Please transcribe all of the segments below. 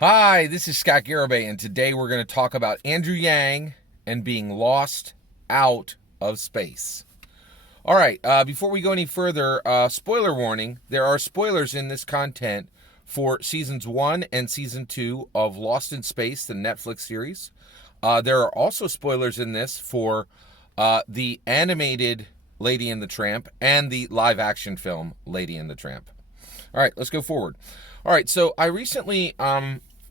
Hi, this is Scott Garibay, and today we're going to talk about Andrew Yang and being lost out of space. All right, before we go any further, spoiler warning, there are spoilers in this content for seasons 1 and season 2 of Lost in Space, the Netflix series. There are also spoilers in this for the animated Lady and the Tramp and the live action film Lady and the Tramp. All right, let's go forward. All right, so I recently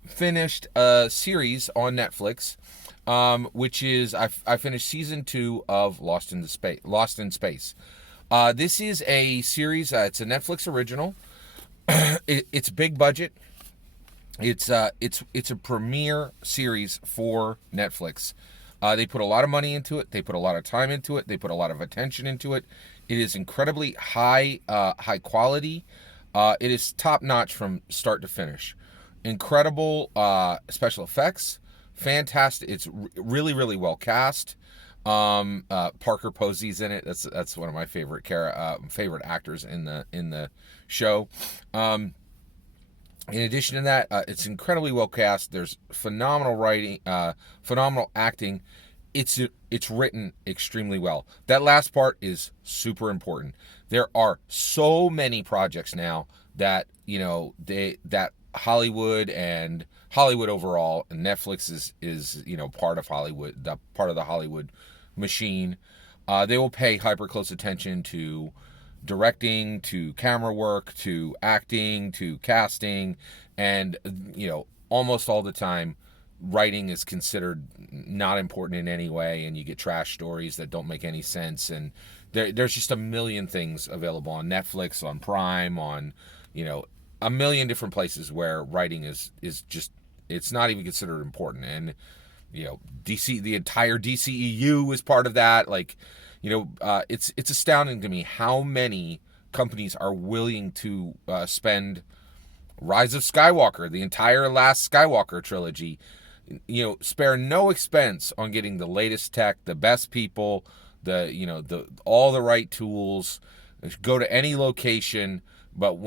finished a series on Netflix, which is I finished season 2 of Lost in Space. This is a series. It's a Netflix original. It's big budget. It's a premiere series for Netflix. They put a lot of money into it. They put a lot of time into it. They put a lot of attention into it. It is incredibly high quality. It is top notch from start to finish. Incredible special effects, fantastic. It's really, really well cast. Parker Posey's in it. That's one of my favorite favorite actors in the show. In addition to that, it's incredibly well cast. There's phenomenal writing, phenomenal acting. It's written extremely well. That last part is super important. There are so many projects now that that Hollywood and Hollywood overall, and Netflix is part of Hollywood, part of the Hollywood machine. They will pay hyper close attention to directing, to camera work, to acting, to casting, and almost all the time writing is considered not important in any way, and you get trash stories that don't make any sense, and there's just a million things available on Netflix, on Prime, on a million different places where writing is just, it's not even considered important. And DC, the entire DCEU is part of that. It's astounding to me how many companies are willing to spend Rise of Skywalker, the entire last Skywalker trilogy, spare no expense on getting the latest tech, the best people, the all the right tools, go to any location, but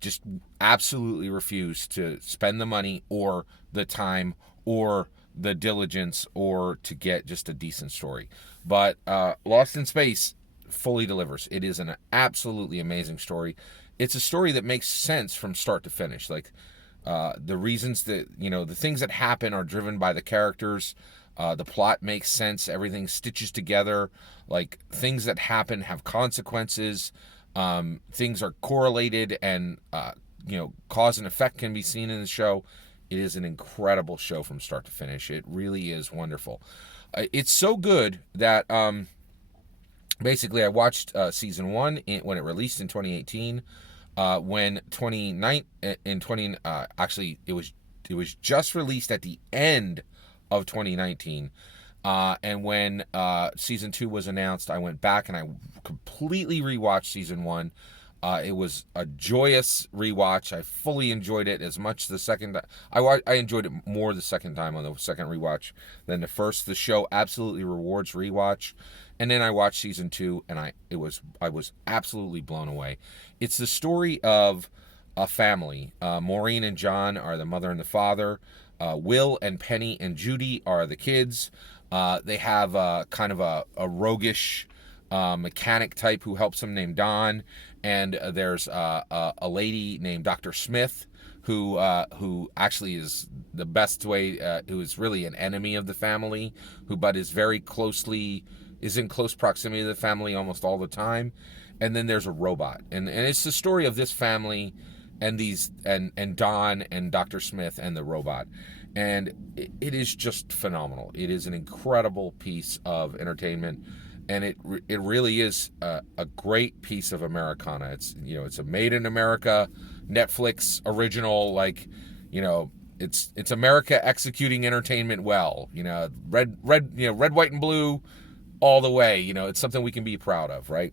just absolutely refuse to spend the money or the time or the diligence or to get just a decent story. But Lost in Space fully delivers. It is an absolutely amazing story. It's a story that makes sense from start to finish. The reasons that, the things that happen are driven by the characters. The plot makes sense. Everything stitches together. Things that happen have consequences. Things are correlated, and cause and effect can be seen in the show. It is an incredible show from start to finish. It really is wonderful. It's so good that basically I watched season 1 when it released in 2018. When 29 in 20 actually it was just released at the end of 2019. And when season 2 was announced, I went back and I completely rewatched season 1. It was a joyous rewatch. I fully enjoyed it as much the second. I enjoyed it more the second time on the second rewatch than the first. The show absolutely rewards rewatch. And then I watched season 2, and I was absolutely blown away. It's the story of a family. Maureen and John are the mother and the father. Will and Penny and Judy are the kids. They have kind of a roguish mechanic type who helps them named Don, and there's a lady named Dr. Smith who actually is the best way, who is really an enemy of the family, but is in close proximity to the family almost all the time. And then there's a robot, and it's the story of this family and Don and Dr. Smith and the robot. And it is just phenomenal. It is an incredible piece of entertainment, and it really is a great piece of Americana. It's a made in America Netflix original. It's America executing entertainment well. Red, white, and blue all the way. It's something we can be proud of, right?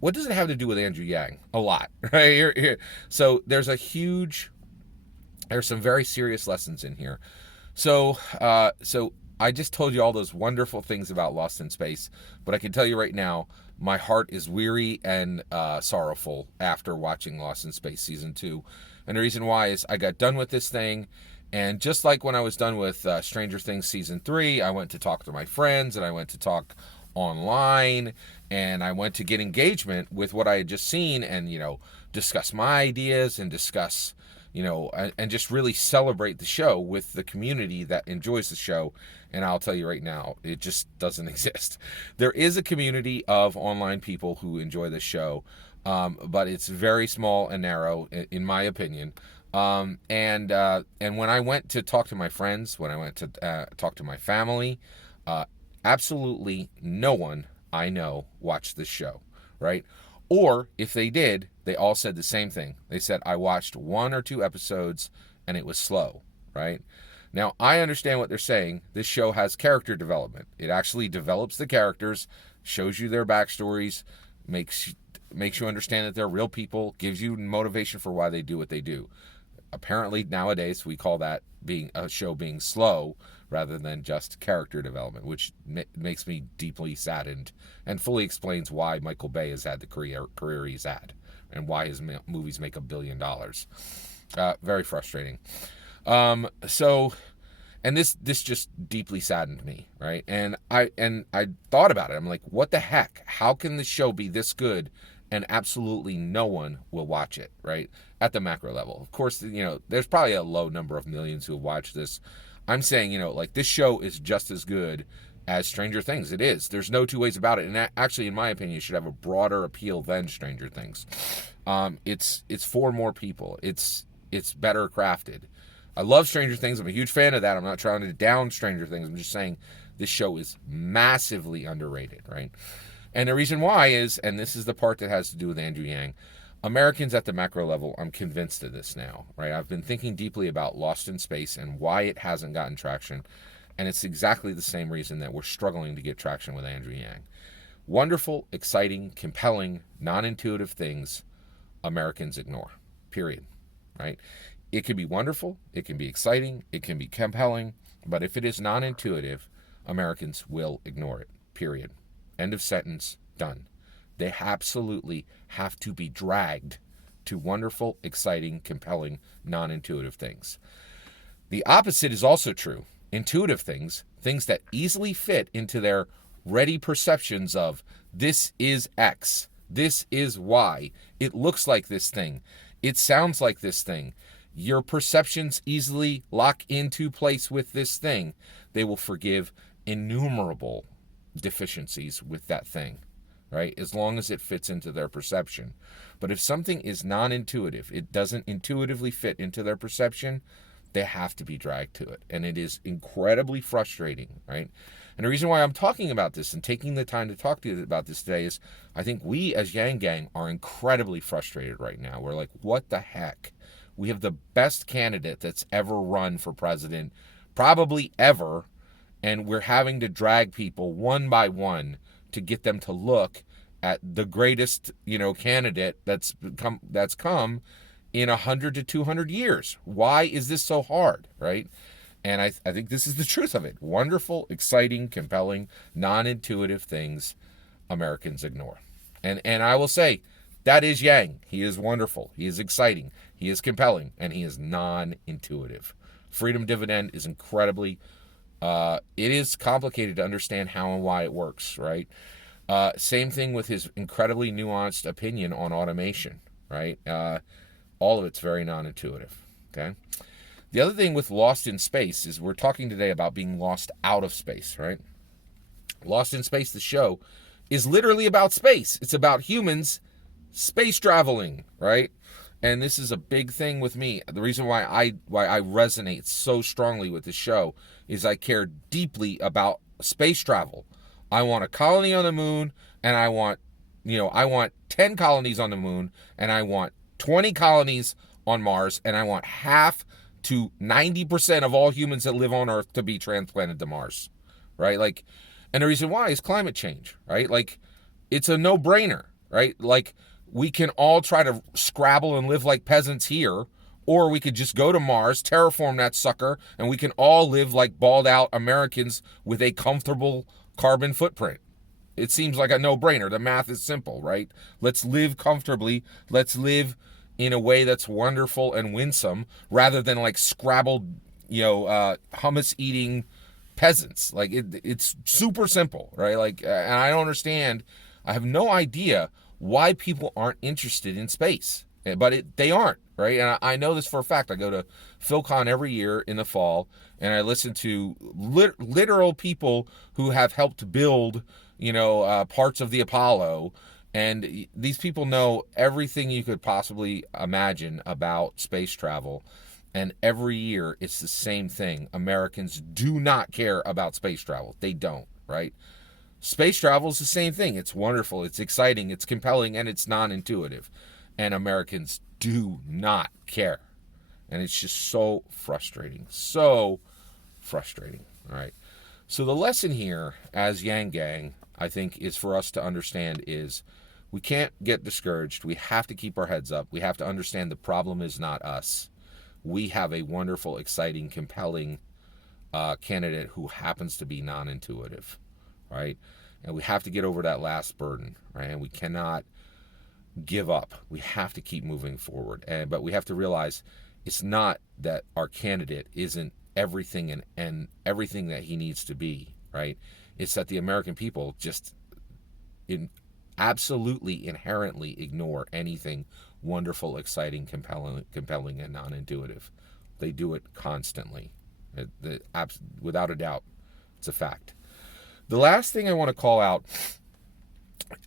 What does it have to do with Andrew Yang? A lot, right? Here. So there's some very serious lessons in here. So I just told you all those wonderful things about Lost in Space, but I can tell you right now, my heart is weary and sorrowful after watching Lost in Space Season 2. And the reason why is I got done with this thing, and just like when I was done with Stranger Things Season 3, I went to talk to my friends, and I went to talk online, and I went to get engagement with what I had just seen, and, discuss my ideas and discuss, and just really celebrate the show with the community that enjoys the show. And I'll tell you right now, it just doesn't exist. There is a community of online people who enjoy the show, but it's very small and narrow, in my opinion. And when I went to talk to my friends, when I went to talk to my family, absolutely no one I know watched this show, right? Or if they did, they all said the same thing. They said, I watched 1 or 2 episodes and it was slow, right? Now, I understand what they're saying. This show has character development. It actually develops the characters, shows you their backstories, makes you understand that they're real people, gives you motivation for why they do what they do. Apparently, nowadays, we call that being a show being slow rather than just character development, which makes me deeply saddened and fully explains why Michael Bay has had the career he's had and why his movies make $1 billion. Very frustrating. And this just deeply saddened me, right? And I thought about it. I'm like, what the heck? How can this show be this good and absolutely no one will watch it, right? At the macro level. Of course, there's probably a low number of millions who have watched this. I'm saying, this show is just as good as Stranger Things. It is. There's no two ways about it. And actually, in my opinion, it should have a broader appeal than Stranger Things. It's for more people. It's better crafted. I love Stranger Things. I'm a huge fan of that. I'm not trying to down Stranger Things. I'm just saying this show is massively underrated, right? And the reason why is, and this is the part that has to do with Andrew Yang, Americans at the macro level, I'm convinced of this now, right? I've been thinking deeply about Lost in Space and why it hasn't gotten traction. And it's exactly the same reason that we're struggling to get traction with Andrew Yang. Wonderful, exciting, compelling, non-intuitive things Americans ignore, period, right? It can be wonderful, it can be exciting, it can be compelling, but if it is non-intuitive, Americans will ignore it, period. End of sentence, done. They absolutely have to be dragged to wonderful, exciting, compelling, non-intuitive things. The opposite is also true. Intuitive things that easily fit into their ready perceptions of this is X, this is Y, it looks like this thing, it sounds like this thing. Your perceptions easily lock into place with this thing. They will forgive innumerable deficiencies with that thing, right? As long as it fits into their perception. But if something is non-intuitive, it doesn't intuitively fit into their perception, they have to be dragged to it. And it is incredibly frustrating, right? And the reason why I'm talking about this and taking the time to talk to you about this today is I think we as Yang Gang are incredibly frustrated right now. We're like, what the heck? We have the best candidate that's ever run for president, probably ever, and we're having to drag people one by one to get them to look at the greatest, candidate that's come in 100 to 200 years. Why is this so hard, right? And I think this is the truth of it. Wonderful, exciting, compelling, non-intuitive things Americans ignore. And I will say, that is Yang. He is wonderful. He is exciting. He is compelling. And he is non-intuitive. Freedom Dividend is incredibly... it is complicated to understand how and why it works, right? Same thing with his incredibly nuanced opinion on automation, right? All of it's very non-intuitive, okay? The other thing with Lost in Space is we're talking today about being lost out of space, right? Lost in Space, the show, is literally about space. It's about humans space traveling, right? And this is a big thing with me. The reason why I resonate so strongly with the show is I care deeply about space travel. I want a colony on the moon, and I want 10 colonies on the moon, and I want 20 colonies on Mars, and I want half to 90% of all humans that live on Earth to be transplanted to Mars, right? Like, and the reason why is climate change, right? Like, it's a no-brainer, right? Like, we can all try to scrabble and live like peasants here, or we could just go to Mars, terraform that sucker, and we can all live like balled-out Americans with a comfortable carbon footprint. It seems like a no-brainer. The math is simple, right? Let's live comfortably. Let's live in a way that's wonderful and winsome, rather than like scrabbled, hummus eating peasants. Like it's super simple, right? Like, and I don't understand. I have no idea why people aren't interested in space, but they aren't, right? And I know this for a fact. I go to PhilCon every year in the fall, and I listen to literal people who have helped build, parts of the Apollo. And these people know everything you could possibly imagine about space travel. And every year it's the same thing. Americans do not care about space travel. They don't, right? Space travel is the same thing. It's wonderful, it's exciting, it's compelling, and it's non-intuitive. And Americans do not care. And it's just so frustrating. So frustrating, all right? So the lesson here as Yang Gang, I think, is for us to understand is we can't get discouraged. We have to keep our heads up. We have to understand the problem is not us. We have a wonderful, exciting, compelling candidate who happens to be non-intuitive, right? And we have to get over that last burden, right? And we cannot give up. We have to keep moving forward. But we have to realize it's not that our candidate isn't everything and everything that he needs to be, right? It's that the American people just absolutely inherently ignore anything wonderful, exciting, compelling, and non-intuitive. They do it constantly. Without a doubt, it's a fact. The last thing I want to call out,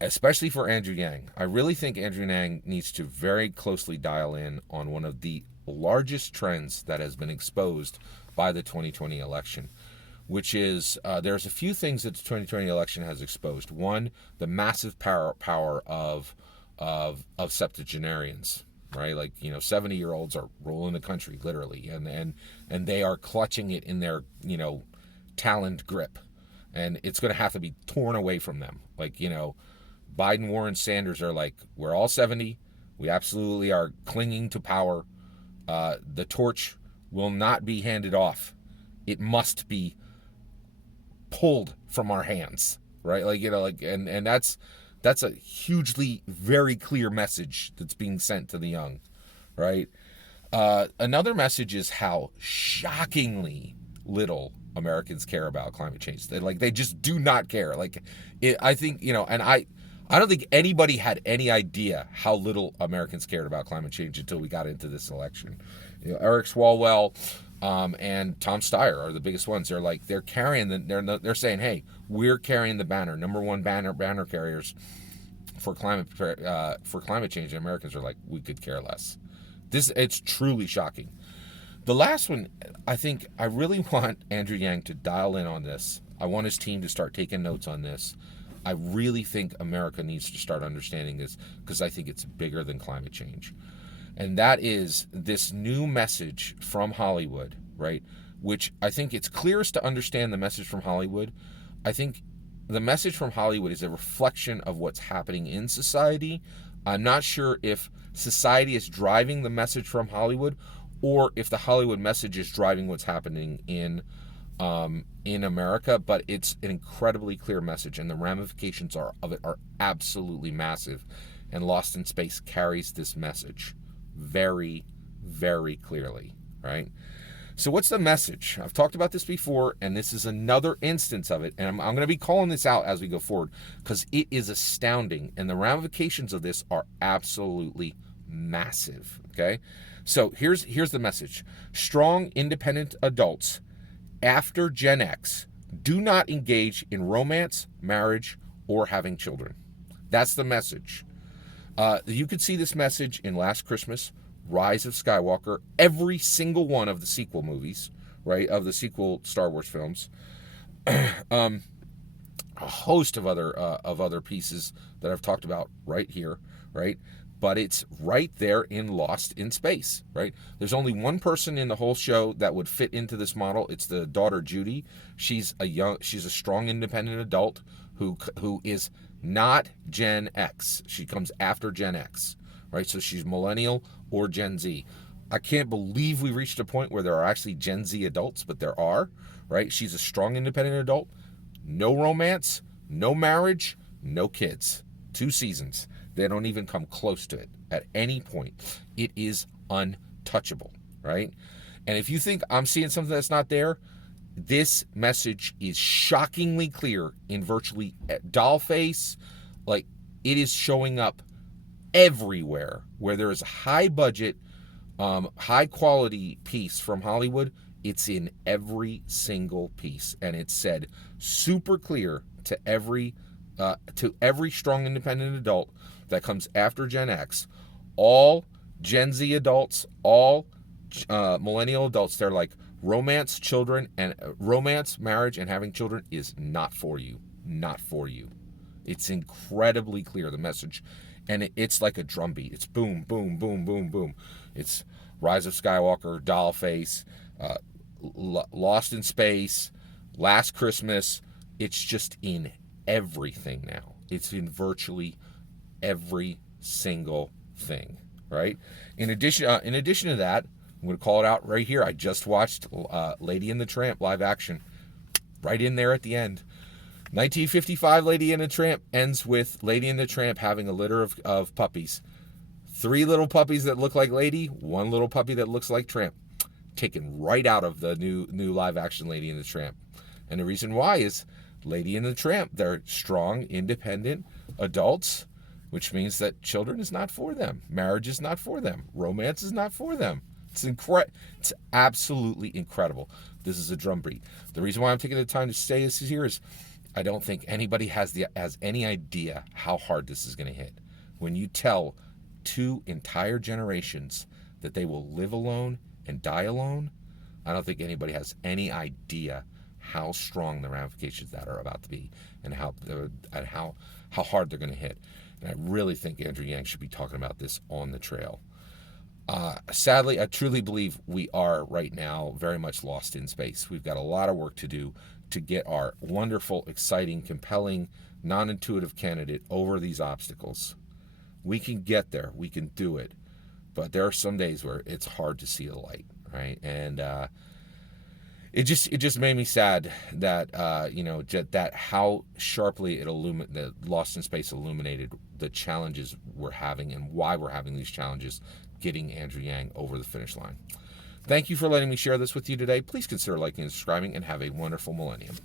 especially for Andrew Yang, I really think Andrew Yang needs to very closely dial in on one of the largest trends that has been exposed by the 2020 election, which is there's a few things that the 2020 election has exposed. One, the massive power of septuagenarians, right? Like, 70-year-olds are ruling the country, literally, and they are clutching it in their, taloned grip. And it's going to have to be torn away from them. Like, Biden, Warren, Sanders are like, we're all 70. We absolutely are clinging to power. The torch will not be handed off. It must be pulled from our hands, right? And that's a hugely, very clear message that's being sent to the young, right? Another message is how shockingly little Americans care about climate change. They just do not care. I think, and I don't think anybody had any idea how little Americans cared about climate change until we got into this election. Eric Swalwell and Tom Steyer are the biggest ones. They're carrying they're saying, hey, we're carrying the banner, number one banner carriers for climate change. And Americans are like, we could care less. It's truly shocking. The last one, I think I really want Andrew Yang to dial in on this. I want his team to start taking notes on this. I really think America needs to start understanding this, because I think it's bigger than climate change. And that is this new message from Hollywood, right? Which I think it's clearest to understand the message from Hollywood. I think the message from Hollywood is a reflection of what's happening in society. I'm not sure if society is driving the message from Hollywood, or if the Hollywood message is driving what's happening in America, but it's an incredibly clear message, and the ramifications of it are absolutely massive. And Lost in Space carries this message very, very clearly, right? So what's the message? I've talked about this before, and this is another instance of it, and I'm going to be calling this out as we go forward, because it is astounding, and the ramifications of this are absolutely massive, okay? So here's the message. Strong, independent adults after Gen X do not engage in romance, marriage, or having children. That's the message. You could see this message in Last Christmas, Rise of Skywalker, every single one of the sequel movies, right, of the sequel Star Wars films, a host of other pieces that I've talked about right here, right? But it's right there in Lost in Space, right? There's only one person in the whole show that would fit into this model. It's the daughter Judy. She's a strong, independent adult who is not Gen X. She comes after Gen X, right? So she's millennial or Gen Z. I can't believe we reached a point where there are actually Gen Z adults, but there are, right? She's a strong, independent adult. No romance, no marriage, no kids. 2 seasons. They don't even come close to it at any point. It is untouchable, right? And if you think I'm seeing something that's not there, this message is shockingly clear in virtually Dollface. Like, it is showing up everywhere where there is a high budget, high quality piece from Hollywood. It's in every single piece, and it's said super clear to every strong independent adult that comes after Gen X, all Gen Z adults, all millennial adults. They're like, romance, children, and romance, marriage, and having children is not for you. Not for you. It's incredibly clear, the message. And it's like a drumbeat. It's boom, boom, boom, boom, boom. It's Rise of Skywalker, Dollface, Lost in Space, Last Christmas. It's just in everything now. It's in virtually every single thing, right? In addition to that, I'm going to call it out right here. I just watched Lady and the Tramp live action. Right in there at the end. 1955 Lady and the Tramp ends with Lady and the Tramp having a litter of puppies. 3 little puppies that look like Lady, 1 little puppy that looks like Tramp. Taken right out of the new live action Lady and the Tramp. And the reason why is Lady and the Tramp, they're strong, independent adults, which means that children is not for them. Marriage is not for them. Romance is not for them. It's absolutely incredible. This is a drumbeat. The reason why I'm taking the time to say this here is I don't think anybody has any idea how hard this is going to hit. When you tell 2 entire generations that they will live alone and die alone, I don't think anybody has any idea how strong the ramifications that are about to be, and how hard they're going to hit. And I really think Andrew Yang should be talking about this on the trail. Sadly, I truly believe we are right now very much lost in space. We've got a lot of work to do to get our wonderful, exciting, compelling, non-intuitive candidate over these obstacles. We can get there. We can do it. But there are some days where it's hard to see the light, right? And it just made me sad that that how sharply the Lost in Space illuminated the challenges we're having and why we're having these challenges getting Andrew Yang over the finish line. Thank you for letting me share this with you today. Please consider liking and subscribing, and have a wonderful millennium.